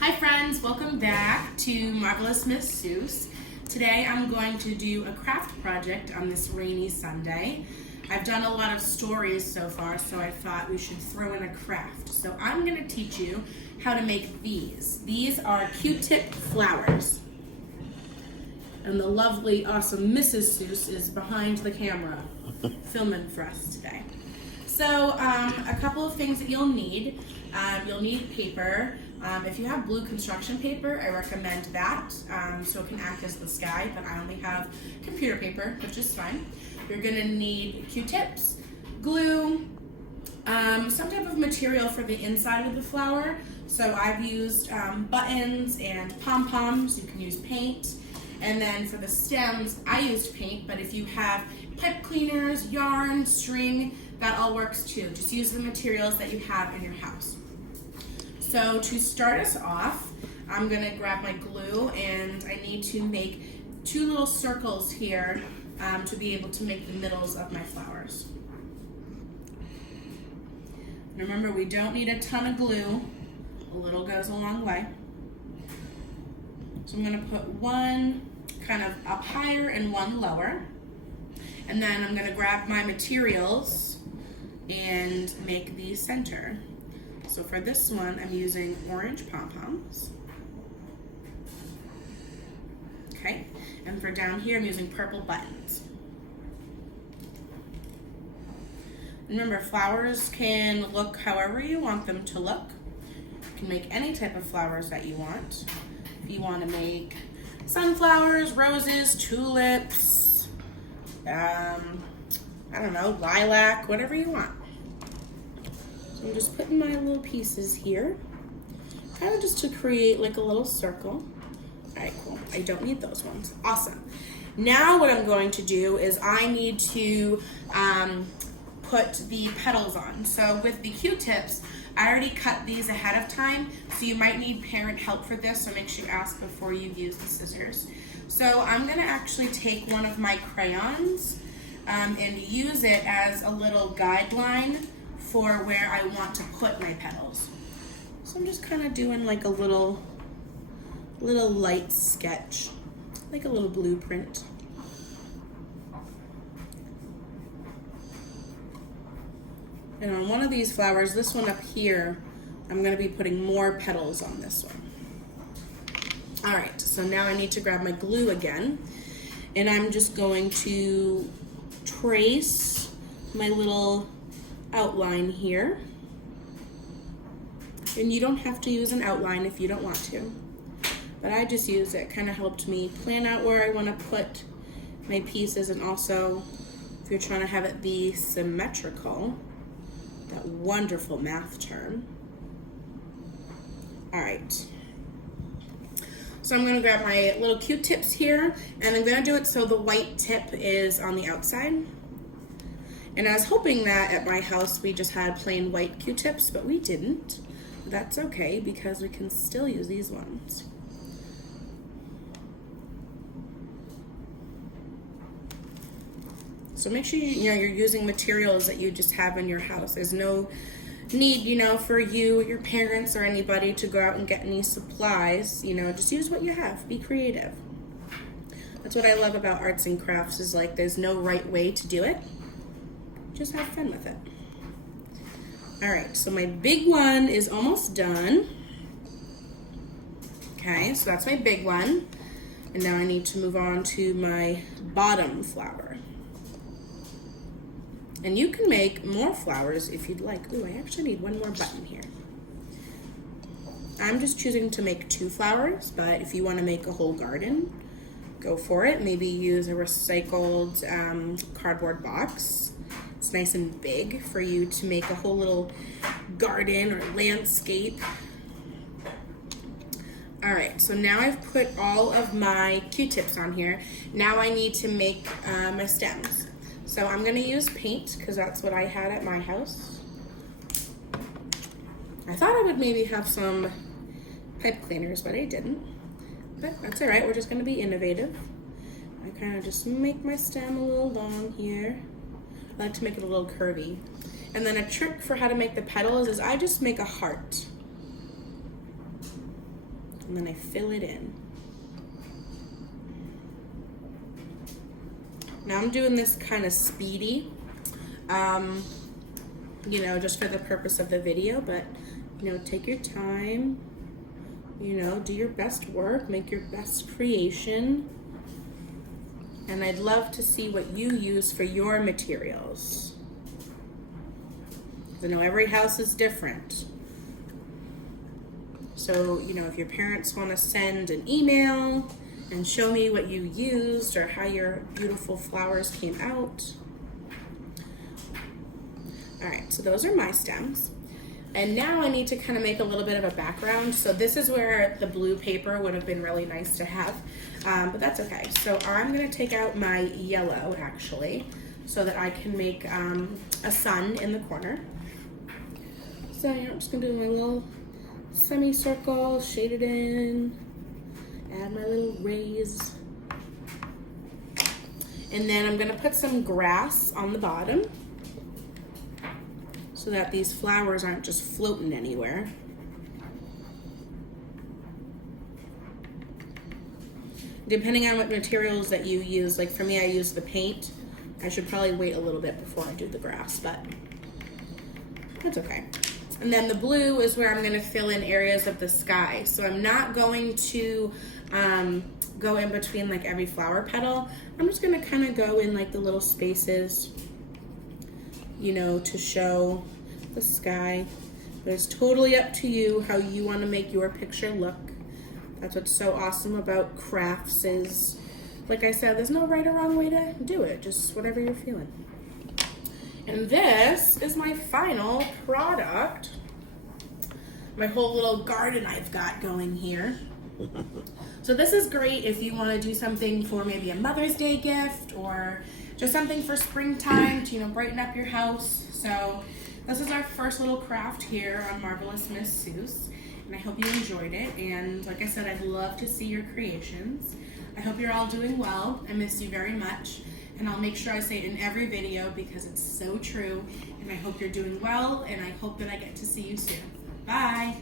Hi friends, welcome back to Marvelous Miss Seuss. Today I'm going to do a craft project on this rainy Sunday. I've done a lot of stories so far, so I thought we should throw in a craft. So I'm going to teach you how to make these. These are Q-tip flowers. And the lovely, awesome Mrs. Seuss is behind the camera filming for us today. So a couple of things that you'll need. You'll need paper. If you have blue construction paper, I recommend that, so it can act as the sky, but I only have computer paper, which is fine. You're gonna need Q-tips, glue, some type of material for the inside of the flower. So I've used buttons and pom-poms. You can use paint. And then for the stems, I used paint, but if you have pipe cleaners, yarn, string, that all works too. Just use the materials that you have in your house. So to start us off, I'm gonna grab my glue and I need to make 2 little circles here to be able to make the middles of my flowers. And remember, we don't need a ton of glue. A little goes a long way. So I'm gonna put one kind of up higher and one lower. And then I'm gonna grab my materials and make the center. So for this one, I'm using orange pom-poms. Okay, and for down here, I'm using purple buttons. Remember, flowers can look however you want them to look. You can make any type of flowers that you want. If you want to make sunflowers, roses, tulips, I don't know, lilac, whatever you want. So I'm just putting my little pieces here, kind of just to create like a little circle. All right, cool. I don't need those ones. Awesome. Now what I'm going to do is I need to put the petals on. So with the Q-tips, I already cut these ahead of time, so you might need parent help for this, so make sure you ask before you use the scissors. So I'm gonna actually take one of my crayons and use it as a little guideline for where I want to put my petals. So I'm just kind of doing like a little light sketch, like a little blueprint. And on one of these flowers, this one up here, I'm gonna be putting more petals on this one. All right, so now I need to grab my glue again, and I'm just going to trace my little outline here. And you don't have to use an outline if you don't want to, but I just use it. Kind of helped me plan out where I want to put my pieces, and also if you're trying to have it be symmetrical, that wonderful math term. All right. So I'm going to grab my little Q-tips here, and I'm going to do it so the white tip is on the outside. And I was hoping that at my house we just had plain white Q-tips, but we didn't. That's okay, because we can still use these ones. So make sure you're using materials that you just have in your house. There's no need, for you, your parents, or anybody to go out and get any supplies. Just use what you have. Be creative. That's what I love about arts and crafts, is like there's no right way to do it. Just have fun with it. All right, so my big one is almost done. Okay, so that's my big one. And now I need to move on to my bottom flower. And you can make more flowers if you'd like. Ooh, I actually need one more button here. I'm just choosing to make 2 flowers, but if you want to make a whole garden, go for it. Maybe use a recycled cardboard box. It's nice and big for you to make a whole little garden or landscape. All right, so now I've put all of my Q-tips on here. Now I need to make my stems. So I'm gonna use paint, because that's what I had at my house. I thought I would maybe have some pipe cleaners, but I didn't. But that's all right, we're just gonna be innovative. I kind of just make my stem a little long here. I like to make it a little curvy. And then a trick for how to make the petals is I just make a heart. and then I fill it in. Now I'm doing this kind of speedy, you know, just for the purpose of the video, but, you know, take your time, you know, do your best work, make your best creation. And I'd love to see what you use for your materials. I know every house is different. So, you know, if your parents want to send an email and show me what you used or how your beautiful flowers came out. All right, so those are my stems. And now I need to kind of make a little bit of a background. So this is where the blue paper would have been really nice to have, but that's okay. So I'm gonna take out my yellow actually, so that I can make a sun in the corner. So I'm just gonna do my little semicircle, shade it in, add my little rays. And then I'm gonna put some grass on the bottom, so that these flowers aren't just floating anywhere. Depending on what materials that you use, like for me, I use the paint. I should probably wait a little bit before I do the grass, but that's okay. And then the blue is where I'm gonna fill in areas of the sky. So I'm not going to go in between like every flower petal. I'm just gonna kind of go in like the little spaces, you know, to show the sky. But it's totally up to you how you want to make your picture look. That's what's so awesome about crafts is, like I said, there's no right or wrong way to do it, just whatever you're feeling. And this is my final product. My whole little garden I've got going here. So this is great if you want to do something for maybe a Mother's Day gift or just something for springtime to, you know, brighten up your house. So this is our first little craft here on Marvelous Miss Seuss, and I hope you enjoyed it. And like I said, I'd love to see your creations. I hope you're all doing well. I miss you very much, and I'll make sure I say it in every video because it's so true. And I hope you're doing well, and I hope that I get to see you soon. Bye.